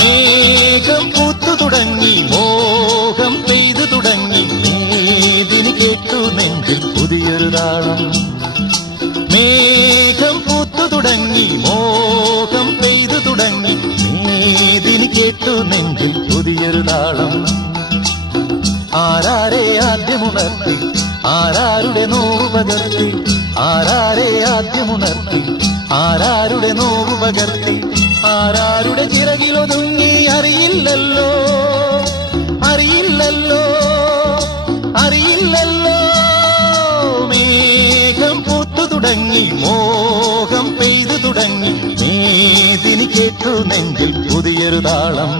മേഘം പൂത്തു തുടങ്ങി, മോഹം പെയ്തു തുടങ്ങി, മേദിനി കേട്ടു നെഞ്ചിൽ പുതിയൊരു താളം. മേഘം പൂത്തു തുടങ്ങി, മോഹം പെയ്തു തുടങ്ങി, മേദിനി കേട്ടു നെഞ്ചിൽ പുതിയൊരു താളം. ആരാരെ ആദ്യമുണർത്തി, ആരാരുടെ നോവ് പകർത്തി, ആരാരെ ആദ്യമുണർത്തി, ആരാരുടെ നോവ് പകർത്തി, ആരാരുടെ ചിറകിലൊതുങ്ങി അറിയില്ലല്ലോ, അറിയില്ലല്ലോ, അറിയില്ലല്ലോ. മേഘം പൂത്തു തുടങ്ങി, മോഹം പെയ്തു തുടങ്ങി, മേദിനി കേട്ടു നെഞ്ചിൽ പുതിയൊരു താളം.